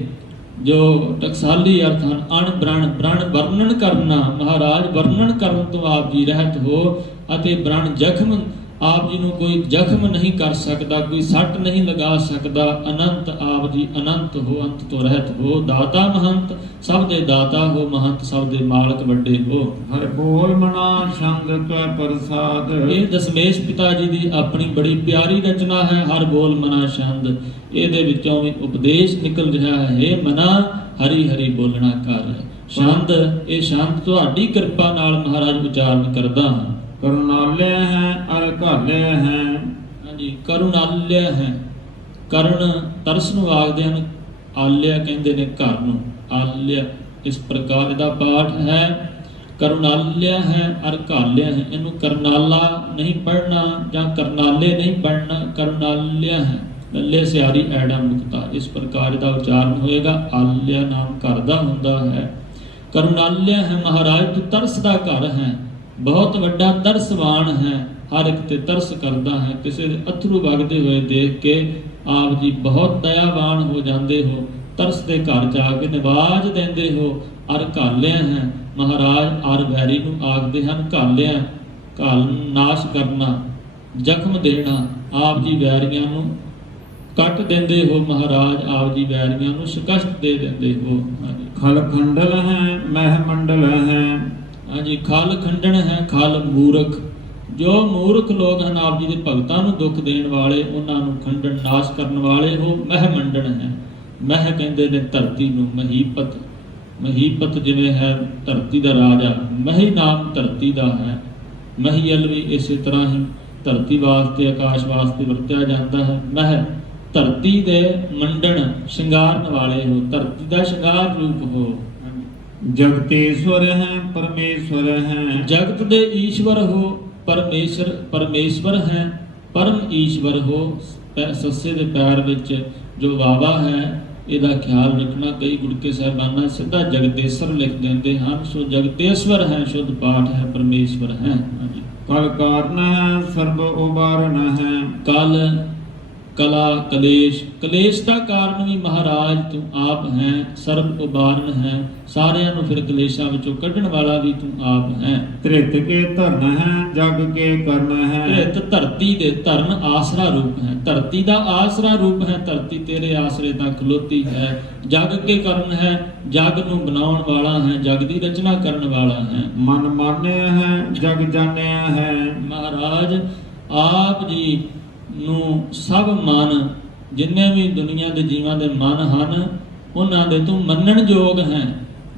ਜੋ ਟਕਸਾਲੀ ਅਰਥ ਹਨ ਅਣ ਬ੍ਰਣ ਬ੍ਰਣ ਵਰਣਨ ਕਰਨਾ ਮਹਾਰਾਜ ਵਰਣਨ ਕਰਨ ਤੋਂ ਆਪ ਜੀ ਰਹਿਤ ਹੋ ਅਤੇ ਬ੍ਰਣ ਜ਼ਖਮ ਆਪ ਜੀ ਨੂੰ ਕੋਈ ਜ਼ਖਮ ਨਹੀਂ ਕਰ ਸਕਦਾ, ਕੋਈ ਸੱਟ ਨਹੀਂ ਲਗਾ ਸਕਦਾ। ਅਨੰਤ ਆਪ ਜੀ ਅਨੰਤ ਹੋ, ਅੰਤ ਤੋਂ ਰਹਿਤ ਹੋ। ਦਾਤਾ ਮਹੰਤ ਸਭ ਦੇ ਦਾਤਾ ਹੋ, ਮਹੰਤ ਸਭ ਦੇ ਮਾਲਕ ਵੱਡੇ ਹੋ। ਹਰ ਬੋਲ ਮਨਾ ਛੰਦ ਤੈ ਪ੍ਰਸਾਦ। ਇਹ ਦਸਮੇਸ਼ ਪਿਤਾ ਜੀ ਦੀ ਆਪਣੀ ਬੜੀ ਪਿਆਰੀ ਰਚਨਾ ਹੈ। ਹਰ ਬੋਲ ਮਨਾ ਛੰਦ ਇਹਦੇ ਵਿੱਚੋਂ ਵੀ ਉਪਦੇਸ਼ ਨਿਕਲ ਰਿਹਾ ਹੈ। ਹੇ ਮਨਾ ਹਰੀ ਹਰੀ ਬੋਲਣਾ ਕਰ। ਛੰਦ ਇਹ ਛੰਦ ਤੁਹਾਡੀ ਕਿਰਪਾ ਨਾਲ ਮਹਾਰਾਜ ਉਚਾਰਨ ਕਰਦਾ ਹਾਂ। ਕਰੁਣਾਲਯ ਹੈ ਅਰ ਘਾਲਯ ਹੈ। ਹਾਂਜੀ ਕਰੁਣਾਲਯ ਹੈ। ਕਰੁਣ ਤਰਸ ਨੂੰ ਆਖਦੇ ਹਨ, ਆਲਿਆ ਕਹਿੰਦੇ ਨੇ ਘਰ ਨੂੰ। ਆਲਿਆ ਇਸ ਪ੍ਰਕਾਰ ਇਹਦਾ ਪਾਠ ਹੈ। ਕਰੁਣਾਲਯ ਹੈ ਅਰ ਘਾਲਯ ਹੈ। ਇਹਨੂੰ ਕਰਨਾਲਾ ਨਹੀਂ ਪੜ੍ਹਨਾ ਜਾਂ ਕਰਨਾਲੇ ਨਹੀਂ ਪੜ੍ਹਨਾ, ਕਰੁਣਾਲਯ ਹੈ। ਲੱਲੇ ਸਿਆਰੀ ਐੜਾ ਮੁਕਤਾ ਇਸ ਪ੍ਰਕਾਰ ਦਾ ਉਚਾਰਨ ਹੋਏਗਾ। ਆਲਿਆ ਨਾਮ ਘਰ ਦਾ ਹੁੰਦਾ ਹੈ। ਕਰੁਣਾਲਯ ਹੈ ਮਹਾਰਾਜ ਤੂੰ ਤਰਸ ਦਾ ਘਰ ਹੈ, ਬਹੁਤ ਵੱਡਾ ਤਰਸਵਾਨ ਹੈ, ਹਰ ਇੱਕ ਤੇ ਤਰਸ ਕਰਦਾ ਹੈ। ਕਿਸੇ ਦੇ ਅਥਰੂ ਵਗਦੇ ਹੋਏ ਦੇਖ ਕੇ ਆਪ ਜੀ ਬਹੁਤ ਦਇਆਵਾਨ ਹੋ ਜਾਂਦੇ ਹੋ, ਤਰਸ ਦੇ ਘਰ ਜਾ ਕੇ ਨਿਵਾਜ ਦਿੰਦੇ ਹੋ। ਅਰ ਘਾਲਿਆ ਹੈ ਮਹਾਰਾਜ, ਅਰ ਵੈਰੀ ਨੂੰ ਆਖਦੇ ਹਨ ਘਾਲਿਆ। ਘਾਲ ਨਾਸ਼ ਕਰਨਾ, ਜ਼ਖਮ ਦੇਣਾ। ਆਪ ਜੀ ਵੈਰੀਆਂ ਨੂੰ ਕੱਟ ਦਿੰਦੇ ਹੋ ਮਹਾਰਾਜ, ਆਪ ਜੀ ਵੈਰੀਆਂ ਨੂੰ ਸ਼ਿਕਸਤ ਦੇ ਦਿੰਦੇ ਹੋ। ਖਲ ਖੰਡਲ ਹੈ ਮਹਿ ਮੰਡਲ ਹੈ। ਹਾਂਜੀ ਖਲ ਖੰਡਣ ਹੈ। ਖਲ ਮੂਰਖ, ਜੋ ਮੂਰਖ ਲੋਕ ਹਨ ਆਪ ਜੀ ਦੇ ਭਗਤਾਂ ਨੂੰ ਦੁੱਖ ਦੇਣ ਵਾਲੇ, ਉਹਨਾਂ ਨੂੰ ਖੰਡਣ ਨਾਸ਼ ਕਰਨ ਵਾਲੇ ਹੋ। ਮਹਿ ਮੰਡਣ ਹੈ। ਮਹਿ ਕਹਿੰਦੇ ਨੇ ਧਰਤੀ ਨੂੰ। ਮਹੀਪਤ, ਮਹੀਪਤ ਜਿਵੇਂ ਹੈ ਧਰਤੀ ਦਾ ਰਾਜਾ, ਮਹੀ ਨਾਮ ਧਰਤੀ ਦਾ ਹੈ। ਮਹੀਅਲ ਵੀ ਇਸੇ ਤਰ੍ਹਾਂ ਹੀ ਧਰਤੀ ਵਾਸਤੇ ਆਕਾਸ਼ ਵਾਸਤੇ ਵਰਤਿਆ ਜਾਂਦਾ ਹੈ। ਮਹਿ ਧਰਤੀ ਦੇ ਮੰਡਣ ਸ਼ਿੰਗਾਰਨ ਵਾਲੇ ਹੋ, ਧਰਤੀ ਦਾ ਸ਼ਿੰਗਾਰ ਰੂਪ ਹੋ। ਜਗਤੇਸ਼ਵਰ ਹੈ ਪਰਮੇਸ਼ਵਰ ਹੈ। ਜਗਤ ਦੇ ਈਸ਼ਵਰ ਹੋ, ਪਰਮੇਸ਼ਰ ਪਰਮੇਸ਼ਵਰ ਹੈ, ਪਰਮ ਈਸ਼ਵਰ ਹੋ। ਸੱਸੇ ਦੇ ਪੈਰ ਵਿੱਚ ਜੋ ਵਾਵਾ ਹੈ ਇਹਦਾ ਖਿਆਲ ਰੱਖਣਾ। ਕਈ ਗੁਰਕੇ ਸਾਹਿਬਾਨਾਂ ਸਿੱਧਾ ਜਗਤੇਸ਼ਵਰ ਲਿਖ ਦਿੰਦੇ ਹਨ, ਸੋ ਜਗਤੇਸ਼ਵਰ ਹੈ, ਸ਼ੁੱਧ ਪਾਠ ਹੈ, ਪਰਮੇਸ਼ਵਰ ਹੈ। ਕਲ ਕਾਰਨ ਹੈ ਸਰਬ ਉਬਾਰਨ ਹੈ। ਕਲ ਕਲਾ ਕਲੇਸ਼, ਕਲੇਸ਼ ਦਾ ਕਾਰਨ ਵੀ ਮਹਾਰਾਜ ਤੂੰ ਆਪ ਹੈ। ਸਰਬ ਉਬਾਰਨ ਹੈ, ਸਾਰਿਆਂ ਨੂੰ ਫਿਰ ਕਲੇਸ਼ਾਂ ਵਿੱਚੋਂ ਕੱਢਣ ਵਾਲਾ ਵੀ ਤੂੰ ਆਪ ਹੈ। ਧ੍ਰਿਤ ਕੇ ਧਰਨ ਹੈ ਜਗ ਕੇ ਕਰਨ ਹੈ। ਧ੍ਰਿਤ ਧਰਤੀ ਦੇ, ਧਰਨ ਆਸਰਾ ਰੂਪ ਹੈ, ਧਰਤੀ ਦਾ ਆਸਰਾ ਰੂਪ ਹੈ। ਧਰਤੀ ਤੇਰੇ ਆਸਰੇ ਤਾਂ ਖਲੋਤੀ ਹੈ। ਜਗ ਕੇ ਕਰਨ ਹੈ, ਜਗ ਨੂੰ ਬਣਾਉਣ ਵਾਲਾ ਹੈ, ਜਗ ਦੀ ਰਚਨਾ ਕਰਨ ਵਾਲਾ ਹੈ। ਮਨ ਮਾਨਿਆ ਹੈ ਜਗ ਜਾਣਿਆ ਹੈ। ਮਹਾਰਾਜ ਆਪ ਜੀ ਨੂੰ ਸਭ ਮਨ, ਜਿੰਨੇ ਵੀ ਦੁਨੀਆ ਦੇ ਜੀਵਾਂ ਦੇ ਮਨ ਹਨ, ਉਹਨਾਂ ਦੇ ਤੂੰ ਮੰਨਣ ਯੋਗ ਹੈ।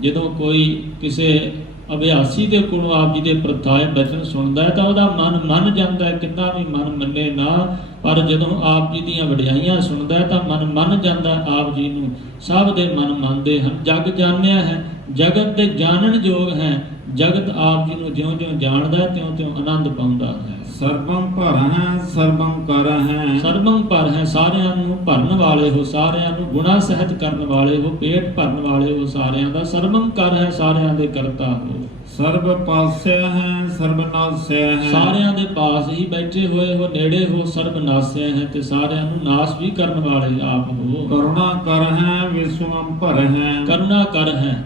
ਜਦੋਂ ਕੋਈ ਕਿਸੇ ਅਭਿਆਸੀ ਦੇ ਕੋਲੋਂ ਆਪ ਜੀ ਦੇ ਪ੍ਰਥਾਏ ਬਚਨ ਸੁਣਦਾ ਹੈ ਤਾਂ ਉਹਦਾ ਮਨ ਮੰਨ ਜਾਂਦਾ ਹੈ, ਕਿੰਨਾ ਵੀ ਮਨ ਮੰਨੇ ਨਾ। ਪਰ ਜਦੋਂ ਆਪ ਜੀ ਦੀਆਂ ਵਡਿਆਈਆਂ ਸੁਣਦਾ ਹੈ ਤਾਂ ਮਨ ਮੰਨ ਜਾਂਦਾ। ਆਪ ਜੀ ਨੂੰ ਸਭ ਦੇ ਮਨ ਮੰਨਦੇ ਹਨ। ਜਗ ਜਾਣਿਆ ਹੈ, ਜਗਤ ਦੇ ਜਾਣਨ ਯੋਗ ਹੈ। ਜਗਤ ਆਪ ਜੀ ਨੂੰ ਜਿਉਂ-ਜਿਉਂ ਜਾਣਦਾ ਹੈ ਤਿਉਂ-ਤਿਉਂ ਆਨੰਦ ਪਾਉਂਦਾ ਹੈ। ਸਰਬੰ ਭਰ ਹੈ ਸਰਬੰ ਕਰ ਹੈ। ਸਰਬੰ ਭਰ ਹੈ, ਸਾਰਿਆਂ ਨੂੰ ਭਰਨ ਵਾਲੇ ਹੋ, ਸਾਰਿਆਂ ਨੂੰ ਗੁਣਾ ਸਹਿਤ ਕਰਨ ਵਾਲੇ ਹੋ, ਪੇਟ ਭਰਨ ਵਾਲੇ ਹੋ ਸਾਰਿਆਂ ਦਾ। ਸਰਬੰ ਕਰ ਹੈ, ਸਾਰਿਆਂ ਦੇ ਕਰਤਾ ਹੋ। ਸਰਬ ਪਾਸਿਆ ਹੈ ਸਰਬ ਨਾਸਿਆ ਹੈ। ਸਾਰਿਆਂ ਦੇ ਪਾਸ ਹੀ ਬੈਠੇ ਹੋਏ ਹੋ, ਨੇੜੇ ਹੋ। ਸਰਬ ਨਾਸਿਆ ਹੈ ਤੇ ਸਾਰਿਆਂ ਨੂੰ ਨਾਸ਼ ਵੀ ਕਰਨ ਵਾਲੇ ਆਪ ਹੋ। ਕਰੁਣਾ ਕਰ ਹੈ ਵਿਸ਼ਵੰ ਭਰ ਹੈ। ਕਰੁਣਾ ਕਰ ਹੈ,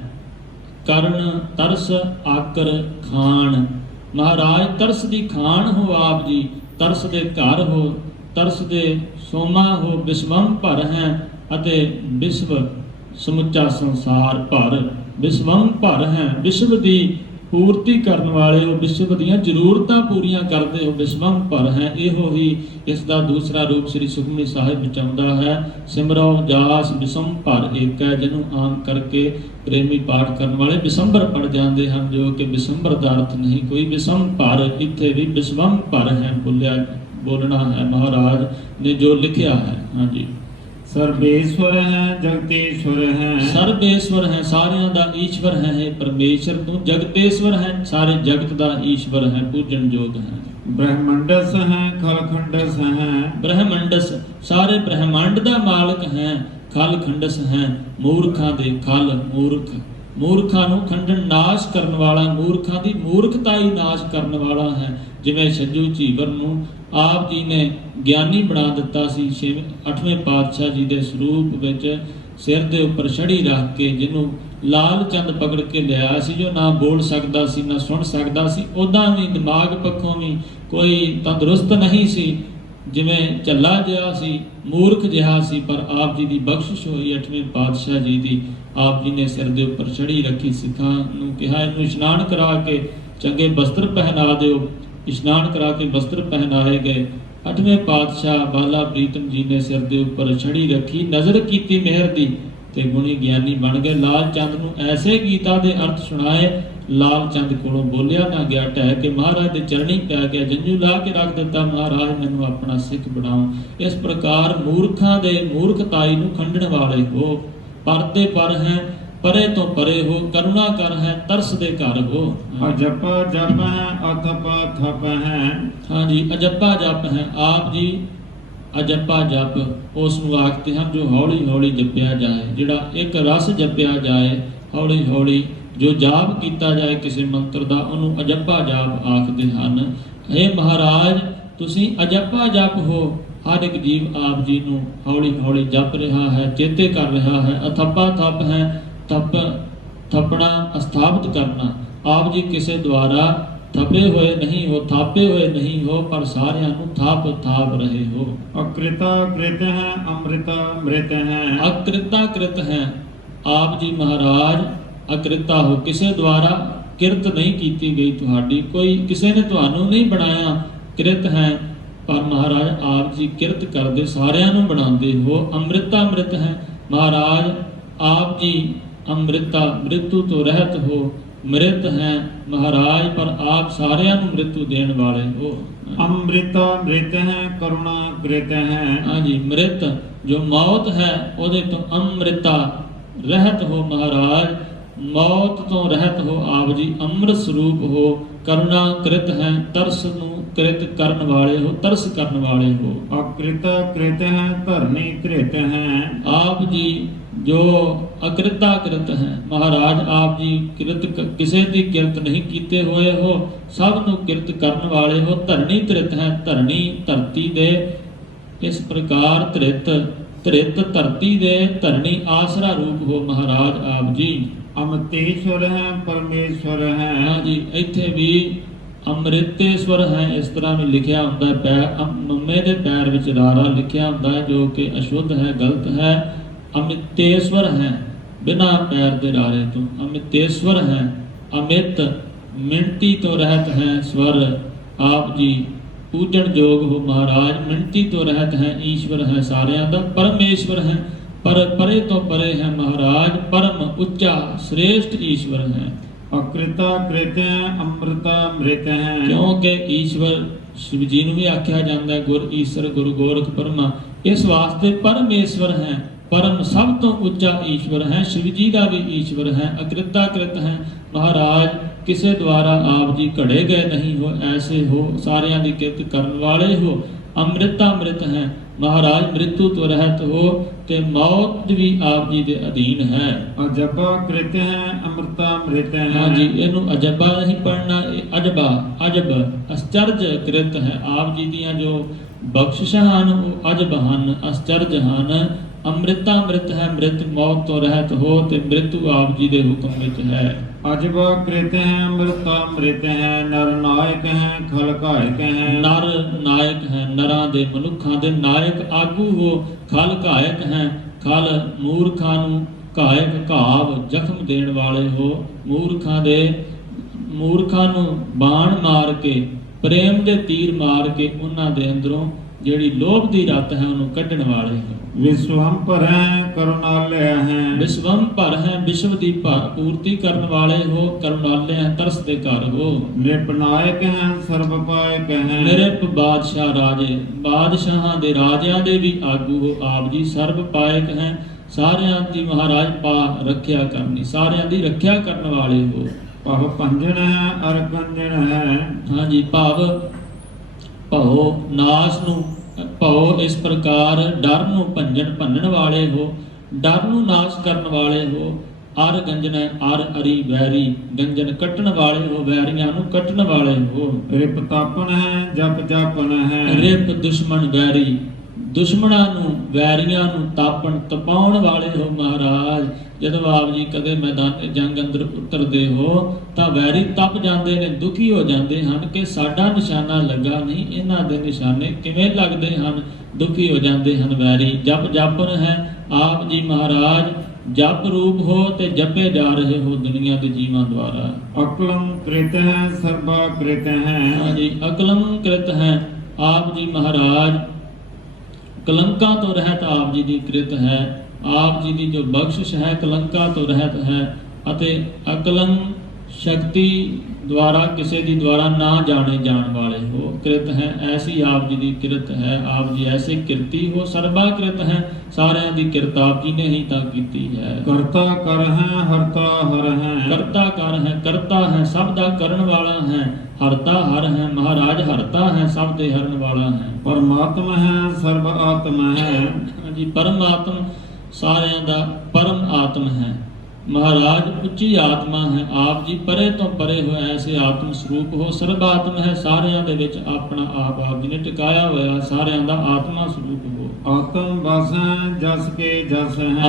ਕਰਨ ਤਰਸ ਆਕਰ ਖਾਨ। ਮਹਾਰਾਜ ਤਰਸ ਦੀ ਖਾਨ ਹੋ ਆਪ ਜੀ, ਤਰਸ ਦੇ ਘਰ ਹੋ, ਤਰਸ ਦੇ ਸੋਮਾ ਹੋ। ਵਿਸ਼ਵੰ ਭਰ ਹੈ ਅਤੇ ਵਿਸ਼ਵ ਸਮੁੱਚਾ ਸੰਸਾਰ ਭਰ। ਵਿਸ਼ਵੰ ਭਰ ਹੈ, ਵਿਸ਼ਵ ਦੀ ਪੂਰਤੀ ਕਰਨ ਵਾਲੇ ਹੋ, ਵਿਸ਼ਵ ਦੀਆਂ ਜ਼ਰੂਰਤਾਂ ਪੂਰੀਆਂ ਕਰਦੇ ਹੋ, ਵਿਸ਼ਵੰਭਰ ਹੈ। ਇਹੋ ਹੀ ਇਸ ਦਾ ਦੂਸਰਾ ਰੂਪ ਸ੍ਰੀ ਸੁਖਮਨੀ ਸਾਹਿਬ ਵਿੱਚ ਆਉਂਦਾ ਹੈ, ਸਿਮਰੋ ਜਾਸ ਵਿਸ਼ੰਭਰ ਏਕੈ, ਜਿਹਨੂੰ ਆਮ ਕਰਕੇ ਪ੍ਰੇਮੀ ਪਾਠ ਕਰਨ ਵਾਲੇ ਵਿਸ਼ੰਭਰ ਪੜ ਜਾਂਦੇ ਹਨ, ਜੋ ਕਿ ਵਿਸ਼ੰਭਰ ਦਾ ਅਰਥ ਨਹੀਂ ਕੋਈ, ਵਿਸ਼ੰਭਰ ਇੱਥੇ ਵੀ ਵਿਸ਼ਵੰਭਰ ਹੈ ਬੋਲਣਾ ਹੈ, ਮਹਾਰਾਜ ਨੇ ਜੋ ਲਿਖਿਆ ਹੈ। ਹਾਂਜੀ, ਸਰਬੇਸ਼ਵਰ ਹੈ ਜਗਤੇਸ਼ਵਰ ਹੈ। ਸਰਬੇਸ਼ਵਰ ਹੈ, ਸਾਰਿਆਂ ਦਾ ਈਸ਼ਵਰ ਹੈ, ਇਹ ਪਰਮੇਸ਼ਰ ਤੂੰ ਜਗਤੇਸ਼ਵਰ ਹੈ, ਸਾਰੇ ਜਗਤ ਦਾ ਈਸ਼ਵਰ ਹੈ, ਪੂਜਣਯੋਗ ਹੈ। ਬ੍ਰਹਮੰਡਸ ਹੈ ਖਲਖੰਡਸ ਹੈ। ਬ੍ਰਹਮੰਡਸ, ਸਾਰੇ ਬ੍ਰਹਮੰਡ ਦਾ ਮਾਲਕ ਹੈ। ਖਲਖੰਡਸ ਹੈ, ਮੂਰਖਾਂ ਦੇ ਖਲ, ਮੂਰਖ, ਮੂਰਖਾਂ ਨੂੰ ਖੰਡਨ ਨਾਸ਼ ਕਰਨ ਵਾਲਾ, ਮੂਰਖਾਂ ਦੀ ਮੂਰਖਤਾ ਹੀ ਨਾਸ਼ ਕਰਨ ਵਾਲਾ ਹੈ। ਜਿਵੇਂ ਛੱਜੂ ਝੀਵਰ ਨੂੰ ਆਪ ਜੀ ਨੇ ਗਿਆਨੀ ਬਣਾ ਦਿੱਤਾ ਸੀ, 8ਵੇਂ ਪਾਤਸ਼ਾਹ ਜੀ ਦੇ ਸਰੂਪ ਵਿੱਚ ਸਿਰ ਦੇ ਉੱਪਰ ਛੜੀ ਰੱਖ ਕੇ, ਜਿਹਨੂੰ ਲਾਲ ਚੰਦ ਪਕੜ ਕੇ ਲਿਆ ਸੀ, ਜੋ ਨਾ ਬੋਲ ਸਕਦਾ ਸੀ ਨਾ ਸੁਣ ਸਕਦਾ ਸੀ, ਉੱਦਾਂ ਵੀ ਦਿਮਾਗ ਪੱਖੋਂ ਵੀ ਕੋਈ ਤੰਦਰੁਸਤ ਨਹੀਂ ਸੀ, ਜਿਵੇਂ ਝੱਲਾ ਜਿਹਾ ਸੀ, ਮੂਰਖ ਜਿਹਾ ਸੀ। ਪਰ ਆਪ ਜੀ ਦੀ ਬਖਸ਼ਿਸ਼ ਹੋਈ 8ਵੇਂ ਪਾਤਸ਼ਾਹ ਜੀ ਦੀ, ਆਪ ਜੀ ਨੇ ਸਿਰ ਦੇ ਉੱਪਰ ਛੜੀ ਰੱਖੀ, ਸਿੱਖਾਂ ਨੂੰ ਕਿਹਾ ਇਹਨੂੰ ਇਸ਼ਨਾਨ ਕਰਾ ਕੇ ਚੰਗੇ ਬਸਤਰ ਪਹਿਨਾ ਦਿਓ। ਇਸ਼ਨਾਨ ਕਰਾ ਕੇ ਬਸਤਰ ਪਹਿਨਾਏ ਗਏ। 8ਵੇਂ ਪਾਤਸ਼ਾਹ ਬਾਲਾ ਪ੍ਰੀਤਮ ਜੀ ਨੇ ਸਿਰ ਦੇ ਉੱਪਰ ਛੜੀ ਰੱਖੀ, ਨਜ਼ਰ ਕੀਤੀ ਮਿਹਰ ਦੀ, ਤੇ ਗੁਣੀ ਗਿਆਨੀ ਬਣ ਗਏ। ਲਾਲ ਚੰਦ ਨੂੰ ਐਸੇ ਗੀਤਾ ਦੇ ਅਰਥ ਸੁਣਾਏ, ਲਾਲ ਚੰਦ ਕੋਲੋਂ ਬੋਲਿਆ ਨਾ ਗਿਆ, ਢਹਿ ਕੇ ਮਹਾਰਾਜ ਦੇ ਚਰਣੀ ਪੈ ਗਿਆ, ਜੰਝੂ ਲਾ ਕੇ ਰੱਖ ਦਿੱਤਾ, ਮਹਾਰਾਜ ਮੈਨੂੰ ਆਪਣਾ ਸਿੱਖ ਬਣਾਓ। ਇਸ ਪ੍ਰਕਾਰ ਮੂਰਖਾਂ ਦੇ ਮੂਰਖਤਾਈ ਨੂੰ ਖੰਡਣ ਵਾਲੇ ਹੋ, ਪਰਦੇ ਪਰ ਹੈ, ਪਰੇ ਤੋਂ ਪਰੇ ਹੋ, ਕਰੁਣਾ ਕਰ ਹੈ, ਤਰਸ ਦੇ ਘਰ ਹੋ। ਅਜਪ ਜਪ ਹੈ ਅਥਪ ਥਪ ਹੈ। ਹਾਂਜੀ, ਅਜੱਪਾ ਜਪ ਹੈ। ਆਪ ਜੀ ਅਜੱਪਾ ਜਪ ਉਸ ਨੂੰ ਆਖਦੇ ਹਨ ਜੋ ਹੌਲੀ ਹੌਲੀ ਜਪਿਆ ਜਾਏ, ਜਿਹੜਾ ਇੱਕ ਰਸ ਜਪਿਆ ਜਾਏ, ਹੌਲੀ ਹੌਲੀ ਜੋ ਜਾਪ ਕੀਤਾ ਜਾਏ ਕਿਸੇ ਮੰਤਰ ਦਾ, ਉਹਨੂੰ ਅਜੱਪਾ ਜਾਪ ਆਖਦੇ ਹਨ। ਇਹ ਮਹਾਰਾਜ ਤੁਸੀਂ ਅਜੱਪਾ ਜਪ ਹੋ, ਹਰ ਇੱਕ ਜੀਵ ਆਪ ਜੀ ਨੂੰ ਹੌਲੀ ਹੌਲੀ ਜਪ ਰਿਹਾ ਹੈ, ਚੇਤੇ ਕਰ ਰਿਹਾ ਹੈ। ਅਥੱਪਾ ਥਪ ਹੈ, ਥਪ ਥਪਣਾ, ਅਸਥਾਪਿਤ ਕਰਨਾ। ਆਪ ਜੀ ਕਿਸੇ ਦੁਆਰਾ ਥਪੇ ਹੋਏ ਨਹੀਂ ਹੋ, ਥਾਪੇ ਹੋਏ ਨਹੀਂ ਹੋ, ਪਰ ਸਾਰਿਆਂ ਨੂੰ ਥਾਪ ਰਹੇ ਹੋ। ਅਕ੍ਰਿਤਾ ਕ੍ਰਿਤ ਹੈ ਅੰਮ੍ਰਿਤਾ ਅੰਮ੍ਰਿਤ ਹੈ। ਅਕ੍ਰਿਤਾ ਕ੍ਰਿਤ ਹੈ, ਆਪ ਜੀ ਮਹਾਰਾਜ ਅਕ੍ਰਿਤਾ ਹੋ, ਕਿਸੇ ਦੁਆਰਾ ਕਿਰਤ ਨਹੀਂ ਕੀਤੀ ਗਈ ਤੁਹਾਡੀ, ਕੋਈ ਕਿਸੇ ਨੇ ਤੁਹਾਨੂੰ ਨਹੀਂ ਬਣਾਇਆ, ਕਿਰਤ ਹੈ। ਪਰ ਮਹਾਰਾਜ ਆਪ ਜੀ ਕਿਰਤ ਕਰਦੇ ਸਾਰਿਆਂ ਨੂੰ ਬਣਾਉਂਦੇ ਹੋ। ਅੰਮ੍ਰਿਤਾ ਅੰਮ੍ਰਿਤ ਹੈ, ਮਹਾਰਾਜ ਆਪ ਜੀ ਅੰਮ੍ਰਿਤਾ, ਮ੍ਰਿਤੂ ਤੋਂ ਰਹਿਤ ਹੋ, ਮ੍ਰਿਤ ਹੈ ਮਹਾਰਾਜ, ਪਰ ਆਪ ਸਾਰਿਆਂ ਨੂੰ ਮ੍ਰਿਤੂ ਦੇਣ ਵਾਲੇ ਹੋ। ਅੰਮ੍ਰਿਤਾ ਮ੍ਰਿਤ ਹੈ ਕਰੁਣਾ ਕ੍ਰਿਤ ਹੈ। ਹਾਂਜੀ, ਮ੍ਰਿਤ ਜੋ ਮੌਤ ਹੈ ਉਹਦੇ ਤੋਂ ਅੰਮ੍ਰਿਤਾ ਰਹਿਤ ਹੋ ਮਹਾਰਾਜ, ਮੌਤ ਤੋਂ ਰਹਿਤ ਹੋ ਆਪ ਜੀ, ਅੰਮ੍ਰਿਤ ਸਰੂਪ ਹੋ, ਕਰੁਣਾ ਕ੍ਰਿਤ ਹੈ, ਤਰਸ ਨੂੰ ਕ੍ਰਿਤ ਕਰਨ ਵਾਲੇ ਹੋ, ਤਰਸ ਕਰਨ ਵਾਲੇ ਹੋ। ਅਕ੍ਰਿਤਾ ਕ੍ਰਿਤ ਹੈ ਧਰਨੀ ਕ੍ਰਿਤ ਹੈ। ਆਪ ਜੀ ਜੋ ਅਕ੍ਰਿਤਾ ਕ੍ਰਿਤ ਹੈ ਮਹਾਰਾਜ, ਆਪ ਜੀ ਕਿਰਤ ਕਿਸੇ ਦੀ ਕਿਰਤ ਨਹੀਂ ਕੀਤੇ ਹੋਏ ਹੋ, ਸਭ ਨੂੰ ਕਿਰਤ ਕਰਨ ਵਾਲੇ ਹੋ। ਧਰਨੀ ਧ੍ਰਿਤ ਹੈ, ਧਰਨੀ ਧਰਤੀ ਦੇ, ਇਸ ਪ੍ਰਕਾਰ ਧ੍ਰਿਤ ਧ੍ਰਿਤ ਧਰਤੀ ਦੇ, ਧਰਨੀ ਆਸਰਾ ਰੂਪ ਹੋ ਮਹਾਰਾਜ ਆਪ ਜੀ। ਅਮ੍ਰਿਤੇਸ਼ਵਰ ਹੈ ਪਰਮੇਸ਼ਵਰ ਹੈ। ਹਾਂਜੀ, ਇੱਥੇ ਵੀ ਅੰਮ੍ਰਿਤੇਸ਼ਵਰ ਹੈ ਇਸ ਤਰ੍ਹਾਂ ਵੀ ਲਿਖਿਆ ਹੁੰਦਾ ਹੈ, ਪੈਰ ਮੰਮੇ ਦੇ ਪੈਰ ਵਿੱਚ ਰਾਰਾ ਲਿਖਿਆ ਹੁੰਦਾ ਹੈ, ਜੋ ਕਿ ਅਸ਼ੁੱਧ ਹੈ, ਗਲਤ ਹੈ। ਅਮਿਤੇਸ਼ਵਰ ਹੈ ਬਿਨਾਂ ਪੈਰ ਦੇ ਰਾਰੇ ਤੋਂ, ਅਮਿਤੇਸ਼ਵਰ ਹੈ। ਅਮਿਤ ਮਿਣਤੀ ਤੋਂ ਰਹਿਤ ਹੈ, ਸਵਰ ਆਪ ਜੀ ਪੂਜਣ ਯੋਗ ਹੋ ਮਹਾਰਾਜ, ਮਿਣਤੀ ਤੋਂ ਰਹਿਤ ਹੈ, ਈਸ਼ਵਰ ਹੈ ਸਾਰਿਆਂ ਦਾ, ਪਰਮੇਸ਼ਵਰ ਹੈ, ਪਰ ਪਰੇ ਤੋਂ ਪਰੇ ਹੈ ਮਹਾਰਾਜ, ਪਰਮ ਉੱਚਾ ਸ੍ਰੇਸ਼ਟ ਈਸ਼ਵਰ ਹੈ। ਅਕ੍ਰਿਤਾ ਕ੍ਰਿਤ ਹੈ ਅੰਮ੍ਰਿਤਾ ਅੰਮ੍ਰਿਤ ਹੈ। ਕਿਉਂਕਿ ਈਸ਼ਵਰ ਸ਼ਿਵ ਜੀ ਨੂੰ ਵੀ ਆਖਿਆ ਜਾਂਦਾ ਹੈ, ਗੁਰ ਈਸ਼ਰ ਗੁਰੂ ਗੋਰਖ ਪਰਮਾ, ਇਸ ਵਾਸਤੇ ਪਰਮੇਸ਼ਵਰ ਹੈ, ਪਰਮ ਸਭ ਤੋਂ ਉੱਚਾ ਈਸ਼ਵਰ ਹੈ, ਸ਼ਿਵ ਜੀ ਦਾ ਵੀ ਈਸ਼ਵਰ ਹੈ। ਅਕ੍ਰਿਤਾ ਕ੍ਰਿਤ ਹੈ ਮਹਾਰਾਜ, ਕਿਸੇ ਦੁਆਰਾ ਆਪ ਜੀ ਘੜੇ ਗਏ ਨਹੀਂ ਹੋ, ਐਸੇ ਹੋ, ਸਾਰਿਆਂ ਦੀ ਕਿਰਤ ਕਰਨ ਵਾਲੇ ਹੋ। ਅੰਮ੍ਰਿਤਾ ਅੰਮ੍ਰਿਤ ਹੈ ਮਹਾਰਾਜ, ਮ੍ਰਿਤੂ ਤੋਂ ਰਹਿਤ ਹੋ, ਤੇ ਮੌਤ ਵੀ ਆਪ ਜੀ ਦੇ ਅਧੀਨ ਹੈ। ਅਜਬਾ ਕ੍ਰਿਤ ਹੈ ਅੰਮ੍ਰਿਤਾ ਅੰਮ੍ਰਿਤ ਹੈ। ਹਾਂਜੀ, ਇਹਨੂੰ ਅਜਬਾ ਨਹੀਂ ਪੜਨਾ, ਇਹ ਅਜਬਾ, ਅਜਬ ਅਸਚਰਜ ਕ੍ਰਿਤ ਹੈ। ਆਪ ਜੀ ਦੀਆਂ ਜੋ ਬਖਸ਼ਿਸ਼ਾਂ ਹਨ ਉਹ ਅਜਬ ਹਨ, ਅਸਚਰਜ ਹਨ। ਅੰਮ੍ਰਿਤਾ ਅੰਮ੍ਰਿਤ ਹੈ, ਮ੍ਰਿਤ ਮੌਤ ਤੋਂ ਰਹਿਤ ਹੋ, ਤੇ ਮ੍ਰਿਤੂ ਆਪ ਜੀ ਦੇ ਹੁਕਮ ਵਿੱਚ ਹੈ। ਅਜਬਾ ਕ੍ਰਿਤ ਹੈ ਅੰਮ੍ਰਿਤਾ ਅੰਮ੍ਰਿਤ ਹੈ। ਨਰ ਨਾਇਕ ਹੈ ਖਲਕਾਇਕ ਹੈ। ਨਰ ਨਾਇਕ ਹੈ, ਨਰਾਂ ਦੇ ਮਨੁੱਖਾਂ ਦੇ ਨਾਇਕ ਆਗੂ ਹੋ। ਖਲਕਾਇਕ ਹੈ, ਖਲ ਮੂਰਖਾਂ ਨੂੰ, ਕਾਇਕ ਘਾਵ ਜ਼ਖਮ ਦੇਣ ਵਾਲੇ ਹੋ। ਮੂਰਖਾਂ ਦੇ ਮੂਰਖਾਂ ਨੂੰ ਬਾਣ ਮਾਰ ਕੇ, ਪ੍ਰੇਮ ਦੇ ਤੀਰ ਮਾਰ ਕੇ ਉਹਨਾਂ ਦੇ ਅੰਦਰੋਂ ਜਿਹੜੀ ਲੋਭ ਦੀ ਰੱਤ ਹੈ ਉਹਨੂੰ ਕੱਢਣ ਵਾਲੇ ਹੋ। ਵਿਸ਼ਵੰ ਭਰੈ ਕਰੁਣਾਲਯ ਹੈ। ਵਿਸ਼ਵੰ ਭਰ ਹੈ, ਵਿਸ਼ਵ ਦੀ ਪੂਰਤੀ ਕਰਨ ਵਾਲੇ ਹੋ, ਕਰੁਣਾਲਯ ਹੈ, ਤਰਸ ਦੇ ਘਰ ਹੋ। ਨਿਰਪਨਾਇਕ ਹੈ ਸਰਬ ਪਾਇਕ ਹੈ। ਨਿਰਪ ਬਾਦਸ਼ਾਹ ਰਾਜੇ, ਬਾਦਸ਼ਾਹਾਂ ਦੇ ਰਾਜਿਆਂ ਦੇ ਵੀ ਆਗੂ ਹੋ ਆਪ ਜੀ। ਸਰਬ ਪਾਇਕ ਹੈ, ਸਾਰਿਆਂ ਦੀ ਮਹਾਰਾਜ ਰੱਖਿਆ ਕਰਨੀ, ਸਾਰਿਆਂ ਦੀ ਰੱਖਿਆ ਕਰਨ ਵਾਲੇ ਹੋ। ਭਵ ਭੰਜਨ ਹੈ ਅਰ ਕੰਜਨ ਹੈ। ਹਾਂਜੀ, ਭਉ ਨਾਸ਼ ਨੂੰ, ਭਉ ਇਸ ਪ੍ਰਕਾਰ ਡਰ ਨੂੰ ਭੰਨਣ ਵਾਲੇ ਹੋ, ਡਰ ਨੂੰ ਨਾਸ਼ ਕਰਨ ਵਾਲੇ ਹੋ। ਅਰ ਗੰਜਨ ਹੈ, ਅਰ ਅਰੀ ਵੈਰੀ, ਗੰਜਨ ਕੱਟਣ ਵਾਲੇ ਹੋ, ਵੈਰੀਆਂ ਨੂੰ ਕੱਟਣ ਵਾਲੇ ਹੋ। ਰਿਪ ਤਾਪਨ ਹੈ ਜਪ ਜਾਪਨ ਹੈ। ਰਿਪ ਦੁਸ਼ਮਣ ਵੈਰੀ, ਦੁਸ਼ਮਣਾਂ ਨੂੰ ਵੈਰੀਆਂ ਨੂੰ ਤਪਾਉਣ ਵਾਲੇ ਹੋ ਮਹਾਰਾਜ। ਜਦੋਂ ਆਪ ਜੀ ਕਦੇ ਮੈਦਾਨ ਜੰਗ ਅੰਦਰ ਉਤਰਦੇ ਹੋ ਤਾਂ ਵੈਰੀ ਤਪ ਜਾਂਦੇ ਨੇ, ਦੁਖੀ ਹੋ ਜਾਂਦੇ ਹਨ ਕਿ ਸਾਡਾ ਨਿਸ਼ਾਨਾ ਲੱਗਾ ਨਹੀਂ, ਇਹਨਾਂ ਦੇ ਨਿਸ਼ਾਨੇ ਕਿਵੇਂ ਲੱਗਦੇ ਹਨ, ਦੁਖੀ ਹੋ ਜਾਂਦੇ ਹਨ ਵੈਰੀ। ਜਪ ਜਾਪਨ ਹੈ ਆਪ ਜੀ ਮਹਾਰਾਜ, ਜਪ ਰੂਪ ਹੋ ਤੇ ਜਪੇ ਜਾ ਰਹੇ ਹੋ ਦੁਨੀਆ ਦੇ ਜੀਵਾਂ ਦੁਆਰਾ। ਅਕਲੰ ਕ੍ਰਿਤ ਹੈ ਸਰਬਾ ਕ੍ਰਿਤ ਹੈ। ਹਾਂਜੀ, ਅਕਲਮ ਕ੍ਰਿਤ ਹੈ ਆਪ ਜੀ ਮਹਾਰਾਜ, ਕਲੰਕਾਂ ਤੋਂ ਰਹਿਤ ਆਪ ਜੀ ਦੀ ਕ੍ਰਿਤ ਹੈ। ਆਪ ਜੀ ਦੀ ਜੋ ਬਖਸ਼ਿਸ਼ ਹੈ ਕਲੰਕਾਂ ਤੋਂ ਰਹਿਤ ਹੈ ਅਤੇ ਅਕਲੰ ਸ਼ਕਤੀ ਦੁਆਰਾ ਕਿਸੇ ਦੀ ਦੁਆਰਾ ਨਾ ਜਾਣੇ ਜਾਣ ਵਾਲੇ ਹੋ। ਕ੍ਰਿਤ ਹੈ ਐਸੀ ਆਪ ਜੀ ਦੀ ਕਿਰਤ ਹੈ। ਆਪ ਜੀ ਐਸੇ ਕਿਰਤੀ ਹੋ, ਸਰਬਾ ਕ੍ਰਿਤ ਹੈ, ਸਾਰਿਆਂ ਦੀ ਕਿਰਤ ਆਪ ਜੀ ਨੇ ਹੀ ਤਾਂ ਕੀਤੀ ਹੈ। ਕਰਤਾ ਕਰ ਹੈ ਹਰਤਾ ਹਰ ਹੈ। ਕਰਤਾ ਕਰ ਹੈ, ਕਰਤਾ ਹੈ, ਸਭ ਦਾ ਕਰਨ ਵਾਲਾ ਹੈ। ਹਰਤਾ ਹਰ ਹੈ, ਮਹਾਰਾਜ ਹਰਤਾ ਹੈ, ਸਭ ਦੇ ਹਰਨ ਵਾਲਾ ਹੈ। ਪਰਮਾਤਮਾ ਹੈ ਸਰਬ ਆਤਮਾ ਹੈ। ਹਾਂਜੀ, ਪਰਮਾਤਮ ਸਾਰਿਆਂ ਦਾ ਪਰਮ ਆਤਮ ਹੈ ਮਹਾਰਾਜ, ਉੱਚੀ ਆਤਮਾ ਹੈ। ਆਪ ਜੀ ਪਰੇ ਤੋਂ ਪਰੇ ਹੋਏ ਐਸੇ ਆਤਮ ਸਰੂਪ ਹੋ। ਸਰਬ ਆਤਮ ਹੈ, ਸਾਰਿਆਂ ਦੇ ਵਿੱਚ ਆਪਣਾ ਆਪ ਜੀ ਨੇ ਟਿਕਾਇਆ ਹੋਇਆ, ਸਾਰਿਆਂ ਦਾ ਆਤਮਾ ਸਰੂਪ ਹੋ। ਆਤਮ ਵਸ ਹੈ ਜਸ ਕੇ ਜਸ ਹੈ।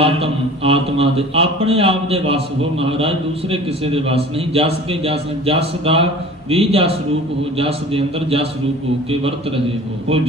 ਆਤਮਾ ਦੇ ਆਪਣੇ ਆਪ ਦੇ ਵਸ ਹੋ ਮਹਾਰਾਜ, ਦੂਸਰੇ ਕਿਸੇ ਦੇ ਵਸ ਨਹੀਂ। ਜਸ ਕੇ ਜਸ ਹੈ, ਜਸ ਦਾ ਵੀ ਜਸ ਰੂਪ ਹੋ, ਜਸ ਦੇ ਅੰਦਰ ਜਸ ਰੂਪ ਹੋ ਕੇ ਵਰਤ ਰਹੇ ਹੋ।